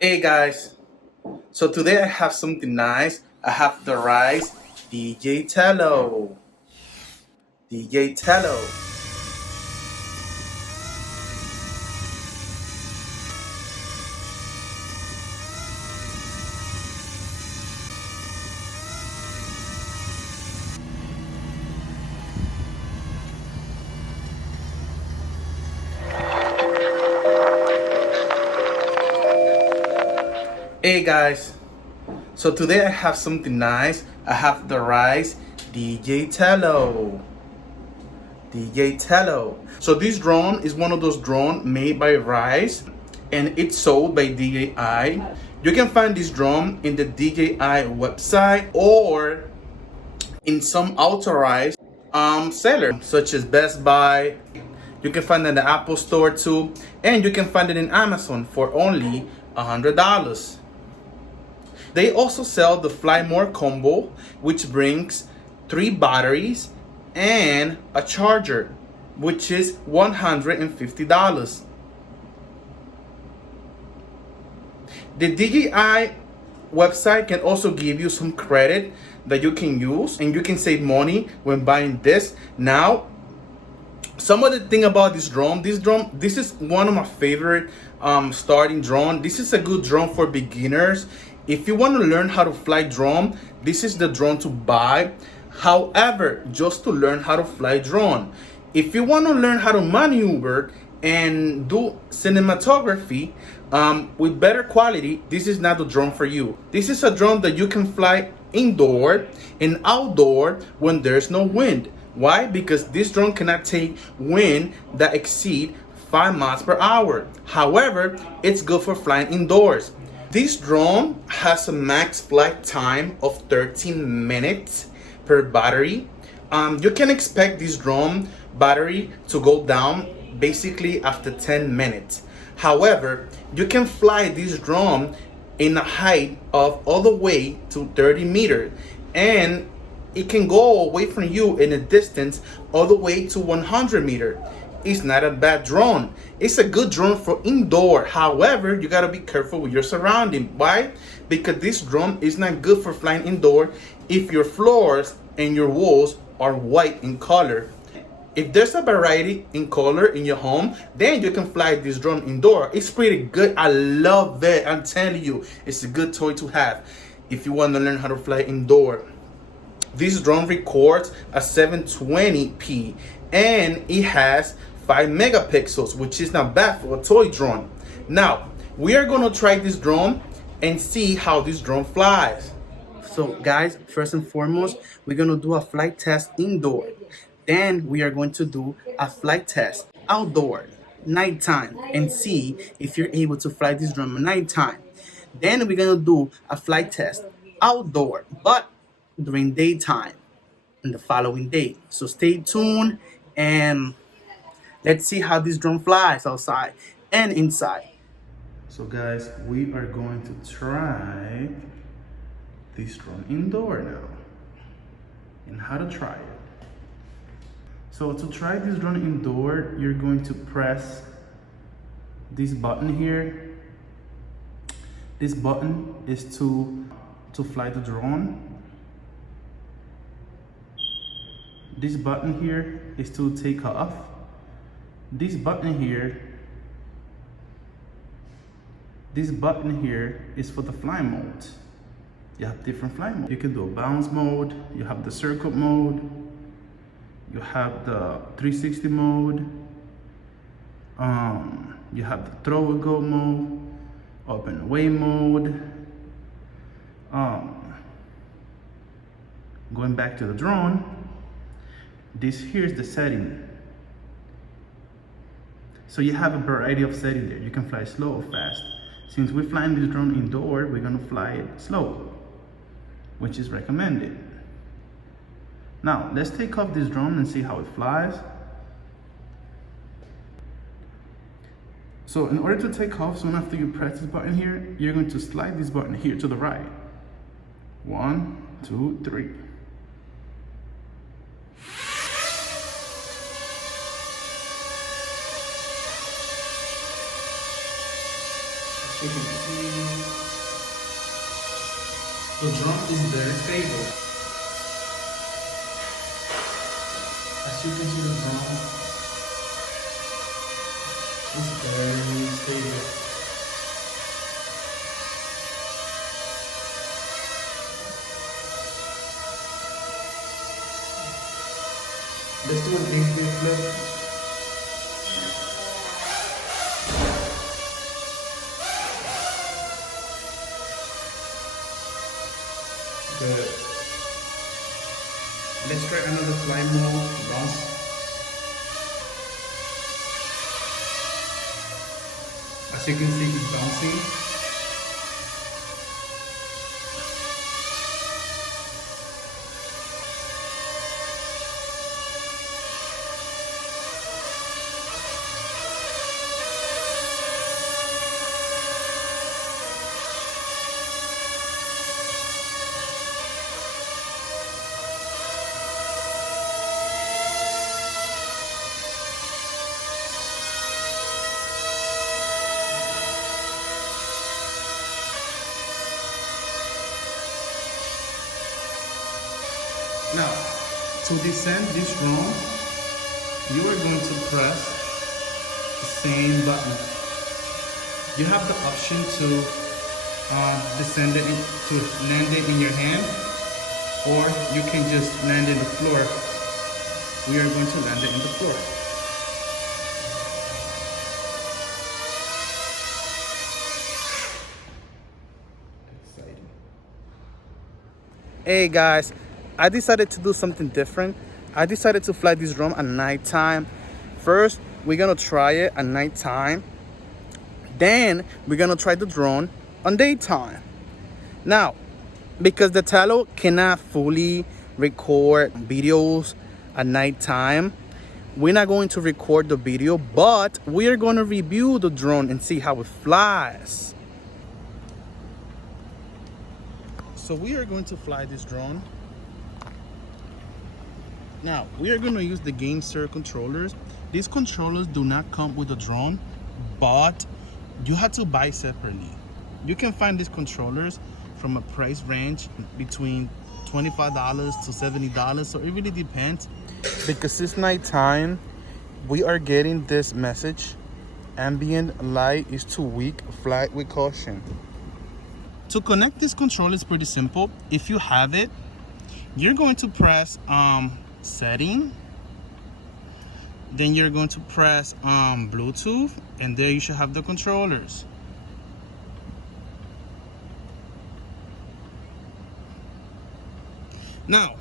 Hey guys, so today I have something nice. I have the Ryze DJ Tello. DJ Tello. Hey guys, so today I have something nice. I have the Ryze DJ Tello. DJ Tello. So this drone is one of those drones made by Ryze and it's sold by DJI. You can find this drone in the DJI website or in some authorized sellers such as Best Buy. You can find it in the Apple Store too, and you can find it in Amazon for only $100. They also sell the Fly More combo, which brings 3 batteries and a charger, which is $150. The DJI website can also give you some credit that you can use and you can save money when buying this. Now, some of the thing about this drone, this is one of my favorite starting drone. This is a good drone for beginners. If you want to learn how to fly drone, this is the drone to buy. However, just to learn how to fly drone. If you want to learn how to maneuver and do cinematography with better quality, this is not the drone for you. This is a drone that you can fly indoor and outdoor when there's no wind. Why? Because this drone cannot take wind that exceed 5 miles per hour. However, it's good for flying indoors. This drone has a max flight time of 13 minutes per battery. You can expect this drone battery to go down basically after 10 minutes. However, you can fly this drone in a height of all the way to 30 meters, and it can go away from you in a distance all the way to 100 meters. It's not a bad drone. It's a good drone for indoor. However, you gotta be careful with your surrounding. Why? Because this drone is not good for flying indoor if your floors and your walls are white in color. If there's a variety in color in your home, then you can fly this drone indoor. It's pretty good. I love it. I'm telling you, it's a good toy to have if you want to learn how to fly indoor. This drone records a 720p and it has 5 megapixels, which is not bad for a toy drone. Now, we are going to try this drone and see how this drone flies. So guys, first and foremost, we're going to do a flight test indoor. Then we are going to do a flight test outdoor, nighttime, and see if you're able to fly this drone at nighttime. Then we're going to do a flight test outdoor, but during daytime in the following day. So stay tuned and let's see how this drone flies outside and inside. So guys, we are going to try this drone indoor now and how to try it. So to try this drone indoor, you're going to press this button here. This button is to fly the drone. This button here is to take off. This button here is for the fly mode. You have different fly mode. You can do a bounce mode, you have the circle mode, you have the 360 mode, you have the throw and go mode, up and away mode. Going back to the drone, this here's the setting. So you have a variety of settings there. You can fly slow or fast. Since we're flying this drone indoor, we're gonna fly it slow, which is recommended. Now, let's take off this drone and see how it flies. So in order to take off, soon after you press this button here, you're going to slide this button here to the right. 1, 2, 3. You can see the drum is very stable. As you can see, the drum is very stable. Let's do an 8-bit flip. Good. Let's try another fly mode bounce. As you can see, it's bouncing. Now, to descend this drone, you are going to press the same button. You have the option to descend it, to land it in your hand, or you can just land it in the floor. We are going to land it in the floor. Exciting. Hey guys, I decided to do something different. I decided to fly this drone at nighttime. First, we're gonna try it at nighttime. Then we're gonna try the drone on daytime. Now, because the Tello cannot fully record videos at nighttime, we're not going to record the video, but we are gonna review the drone and see how it flies. So we are going to fly this drone. Now, we are going to use the GameSir controllers. These controllers do not come with the drone, but you have to buy separately. You can find these controllers from a price range between $25 to $70, so it really depends. Because it's nighttime, we are getting this message: ambient light is too weak, fly with caution. To connect this controller is pretty simple. If you have it, you're going to press setting, then you're going to press Bluetooth, and there you should have the controllers. Now,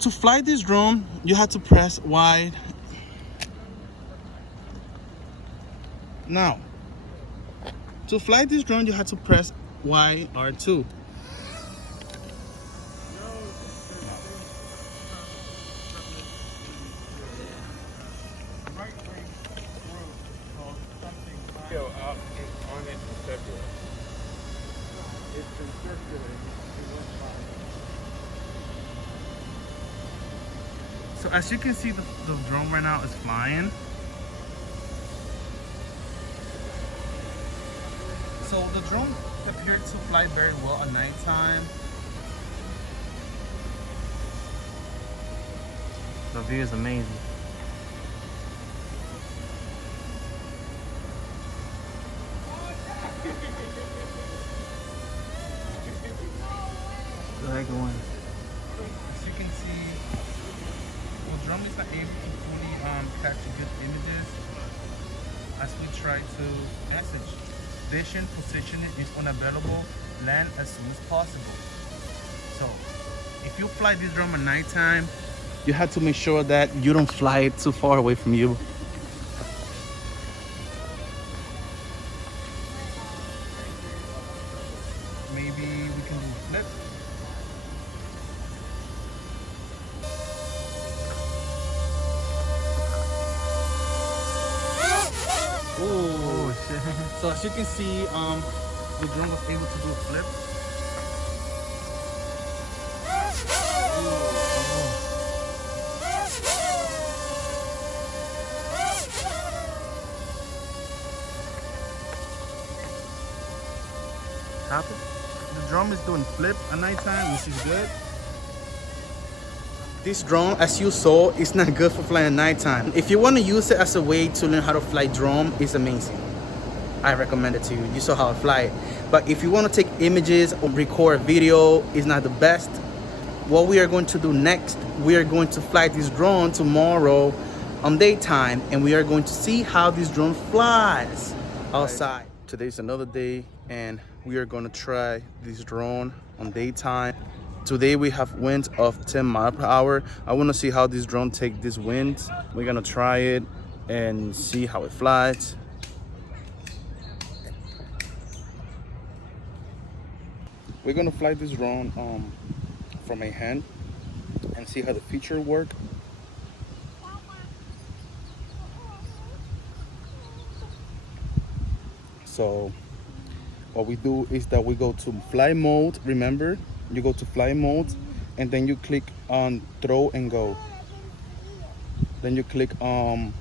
to fly this drone, you have to press wide. Now, to fly this drone, you have to press Y R2. So as you can see, the drone right now is flying. So the drone appeared to fly very well at nighttime. The view is amazing. Go ahead, go on. As you can see, the drone is not able to fully catch good images as we try to message. Vision positioning is unavailable. Land as soon as possible. So, if you fly this drone at nighttime, you have to make sure that you don't fly it too far away from you. Maybe we can do a flip. Oh shit. So as you can see, the drone was able to do a flip. happen. The drone is doing flip at nighttime, which is good. This drone, as you saw, is not good for flying at nighttime. If you want to use it as a way to learn how to fly drone, it's amazing. I recommend it to you. You saw how I fly it. But if you want to take images or record video, it's not the best. What we are going to do next, we are going to fly this drone tomorrow on daytime, and we are going to see how this drone flies outside. Today's another day, and we are going to try this drone on daytime. Today we have winds of 10 miles per hour. I want to see how this drone takes this wind. We're going to try it and see how it flies. We're going to fly this drone from a hand and see how the feature work. So what we do is that we go to fly mode. Remember, you go to fly mode and then you click on throw and go. Then you click on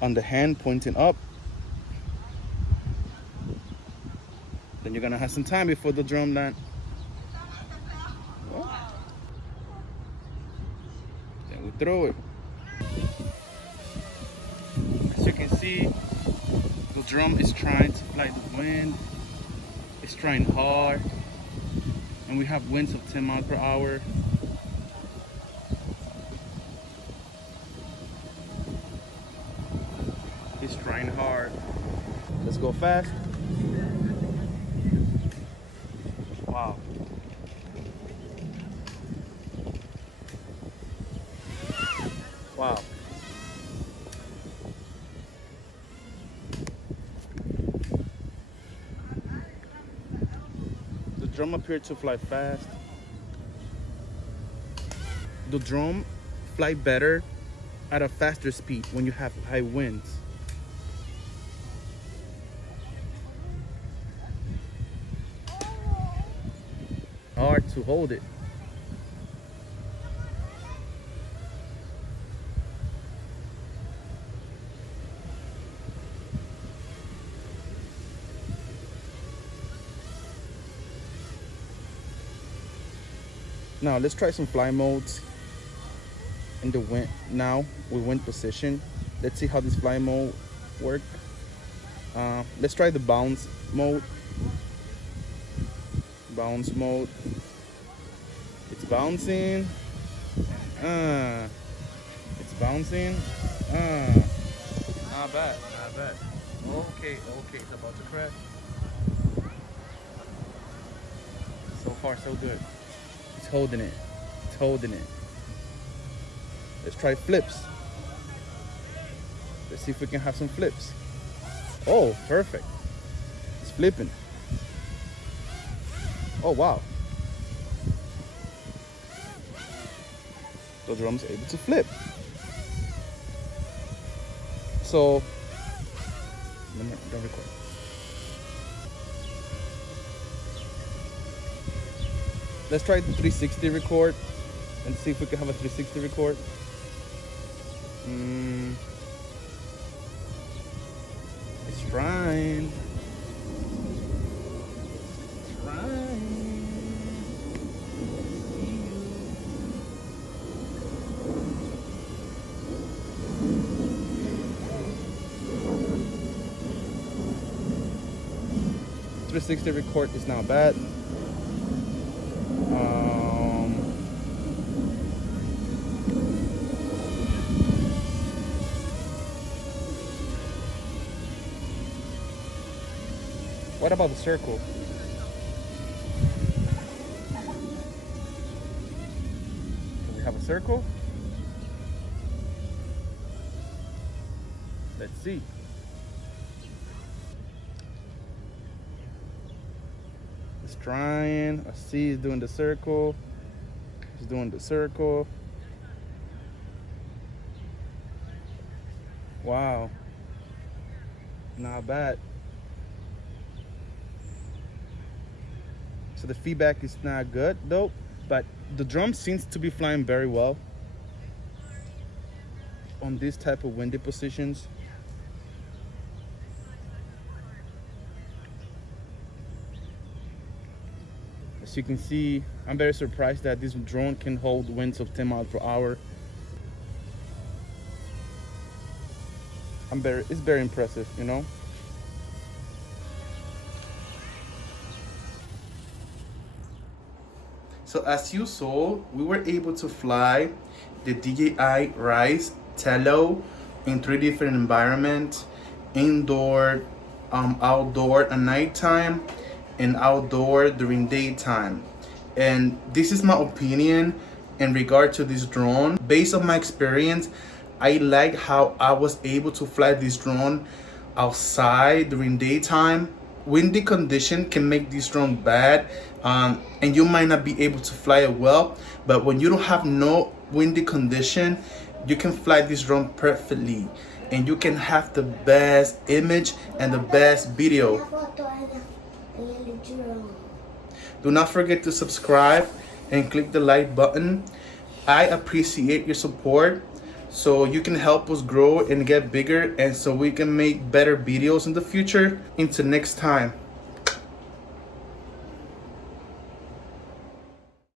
the hand pointing up. Then you're gonna have some time before the drone land. Then we throw it. As you can see, the drum is trying to fly the wind. It's trying hard. And we have winds of 10 miles per hour. It's trying hard. Let's go fast. Wow. Wow. The drum appeared to fly fast. The drum fly better at a faster speed when you have high winds. Hard to hold it. Now let's try some fly modes in the wind. Now we wind position. Let's see how this fly mode work. Let's try the bounce mode. Bounce mode. It's bouncing. It's bouncing. Not bad, not bad. Okay, it's about to crash. So far, so good. It's holding it. It's holding it. Let's try flips. Let's see if we can have some flips. Oh, perfect. It's flipping. Oh, wow. The drum's able to flip. So, don't record. Let's try the 360 record and see if we can have a 360 record. It's trying. It's trying. 360 record is not bad. What about the circle? Do we have a circle? Let's see. It's trying. I see it's doing the circle. It's doing the circle. Wow. Not bad. So the feedback is not good though, but the drum seems to be flying very well on this type of windy positions. As you can see, I'm very surprised that this drone can hold winds of 10 miles per hour. It's very impressive, you know. So as you saw, we were able to fly the DJI Ryze Tello in 3 different environments: indoor, outdoor at nighttime, and outdoor during daytime. And this is my opinion in regard to this drone. Based on my experience, I like how I was able to fly this drone outside during daytime. Windy condition can make this drone bad, and you might not be able to fly it well. But when you don't have no windy condition, you can fly this drone perfectly, and you can have the best image and the best video. Do not forget to subscribe and click the like button. I appreciate your support, so you can help us grow and get bigger, and so we can make better videos in the future. Until next time.